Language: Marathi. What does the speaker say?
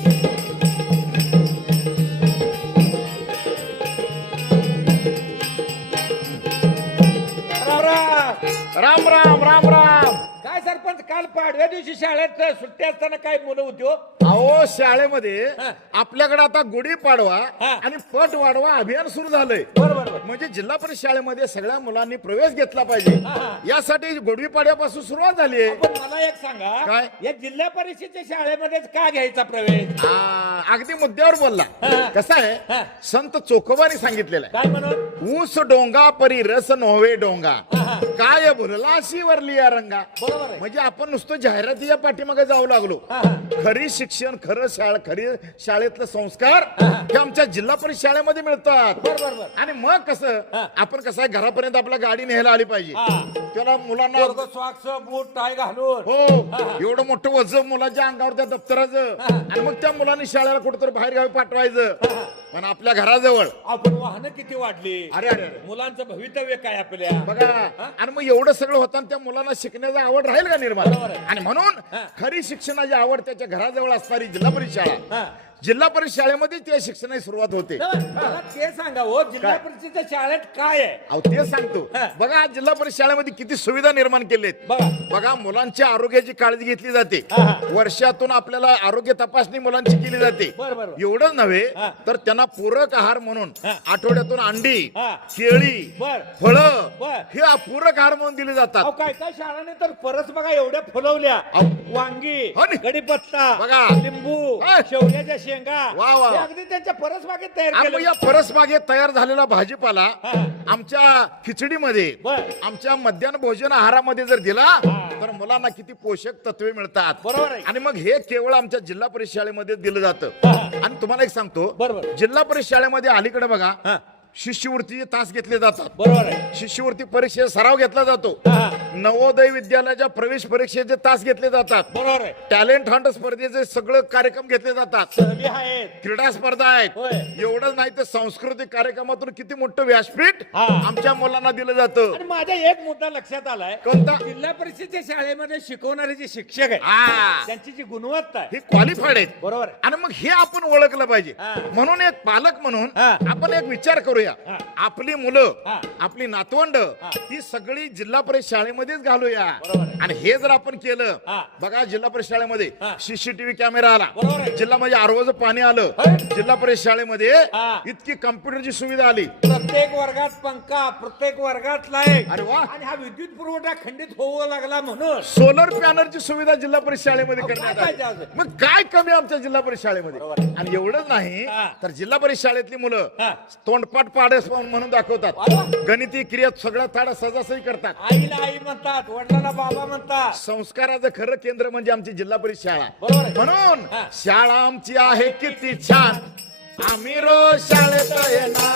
राम राम राम राम. काय सरपंच, काल पाडव्या दिवशी शाळेत सुट्टी असताना काय मुलं होती हो? अहो शाळेमध्ये हा. आपल्याकडे आता गुढीपाडवा हा. आणि पट वाढवा अभियान सुरू झालंय. बरोबर. म्हणजे जिल्हा परिषद शाळेमध्ये सगळ्या मुलांनी प्रवेश घेतला पाहिजे हा. यासाठी गुढीपाडव्यापासून सुरुवात झाली आहे. पण मला एक सांगा, काय? या जिल्हा परिषदेच्या शाळेमध्येच का घ्यायचा प्रवेश? अगदी मुद्द्यावर बोलला. हा. कसं हा. आहे, संत चोखोबानी सांगितलेलं आहे, काय म्हणून? ऊस डोंगा परी रस नव्हे डोंगा, हा. काय भरला अशी वरली या रंगा. बरोबर आहे. म्हणजे आपण नुसतं जाहिराती या पाठीमागे जाऊ लागलो. हा. खरी शिक्षण, खरी शाळेतलं संस्कार हा. हे आमच्या जिल्हा परिषद शाळेमध्ये मिळतात. बरोबर. आणि मग कसं हा. आपण कसं आहे, घरापर्यंत आपल्या गाडी न्यायला आली पाहिजे. हा. त्याला मुलांना पोरगं सॉक्स, बूट, टाय घालून. हो हा. एवढं मोठं वजन मुलाच्या अंगावर त्या दप्तराचं, हा. आणि मग त्या मुलांनी शाळेला कुठेतरी बाहेर गावी पाठवायचं. हा. पण आपल्या घराजवळ आपण वाहनं किती वाढली, अरे अरे अरे. मुलांचं भवितव्य काय आपल्या. बघा, आणि मग एवढं सगळं होतं त्या मुलांना शिकण्याची आवड राहील का निर्माण. बरोबर आहे. आणि म्हणून हा. खरी शिक्षणाची आवड त्याच्या घराजवळ असणारी जिल्हा परिषद शाळा, हा. जिल्हा परिषद शाळेमध्ये त्या शिक्षणाची सुरुवात होते. मला ते सांगा हो, जिल्हा काय? परिषदेच्या शाळेत काय आहे? अहो ते सांगतो. हा. बघा आज जिल्हा परिषद शाळेमध्ये किती सुविधा निर्माण केलेत. बघा. बघा, मुलांच्या आरोग्याची काळजी घेतली जाते. हा, हा. वर्षातून आपल्याला आरोग्य तपासणी मुलांची केली जाते. बरोबर. एवढंच नव्हे हा. तर त्यांना पूरक आहार म्हणून हा. आठवड्यातून अंडी, हा. केळी, बर. फळं बर. हे पूरक आहार म्हणून दिले जातात. अहो काय काय शाळाने तर परस बघा एवढ्या फुलवल्या, अहो. वांगी, हो नी. कढीपत्ता, बघा. लिंबू, हा. शेवग्याच्या शेंगा, वा, वा. हे अगदी त्यांच्या परसबागेत तयार आणि मग केलं. या परसबागेत तयार झालेला भाजीपाला हा. आमच्या खिचडीमध्ये, बर. आमच्या मध्यान्ह भोजन आहारामध्ये जर दिला हा. तर मुलांना किती पोषक तत्वे मिळतात. बरोबर आहे. आणि मग हे केवळ आमच्या जिल्हा परिषद शाळेमध्ये दिलं जातं. हा. आणि तुम्हाला एक सांगतो, बरोबर. जिल्हा परिषद शाळेमध्ये अलीकडे बघा हा. शिष्यवृत्तीचे तास घेतले जातात. बरोबर आहे. शिष्यवृत्ती परीक्षेचा सराव घेतला जातो. हा. नवोदय विद्यालयाच्या प्रवेश परीक्षेचे तास घेतले जातात. बरोबर आहे. टॅलेंट हंट स्पर्धेचे सगळे कार्यक्रम घेतले जातात. सहली आहेत. क्रीडा स्पर्धा आहेत. होय. एवढंच नाही तर सांस्कृतिक कार्यक्रमातून किती मोठं व्यासपीठ हा. आमच्या मुलांना दिलं जातं. आणि माझ्या एक मुद्दा लक्षात आलाय. कोणता? जिल्हा परिषदेच्या शाळेमध्ये शिकवणारे जे शिक्षक आहेत हा, त्यांची जी गुणवत्ता आहे. हे क्वालिफाईड आहेत. बरोबर आहे. आणि मग हे आपण ओळखलं पाहिजे. हा. म्हणून एक पालक म्हणून हा. आपण एक विचार करूया, हा. आपली मुलं, हा. आपली नातवंड हा. ही सगळी जिल्हा परिषद शाळेमध्येच घालूया. बरोबर आहे. आणि हे जर आपण केलं, हा. बघा जिल्हा परिषद शाळेमध्ये हा. सीसीटीव्ही कॅमेरा आला, बरोबर आहे. जिल्हा म्हणजे आरवचं पाणी आलं, होय. जिल्हा परिषद शाळेमध्ये हा. इतकी कम्प्युटरची सुविधा आली. प्रत्येक वर्गात पंखा, प्रत्येक वर्गात लाईट. अरे वा. आणि हा विद्युत पुरवठा खंडित होऊ लागला म्हणून सोलर पॅनलची सुविधा जिल्हा परिषद शाळेमध्ये अहो, करण्यात काय पाहिजे आली. अजून? मग काय कमी आमच्या जिल्हा परिषद शाळेमध्ये. बरोबर आहे. आणि एवढंच नाही हा. तर जिल्हा परिषद शाळेतली मुलं हा. तोंडपाठ पाडस म्हणून दाखवतात. अरे वा. गणिती क्रियात सगळ्या ताडा सजासही करतात. आईला आई म्हणतात, वडिलांना बाबा म्हणतात. संस्काराचं खरं केंद्र म्हणजे आमची जिल्हा परिषद शाळा. बरोबर आहे. म्हणून हा. शाळा आमची आहे किती छान, आम्ही रोज शाळेत येणार.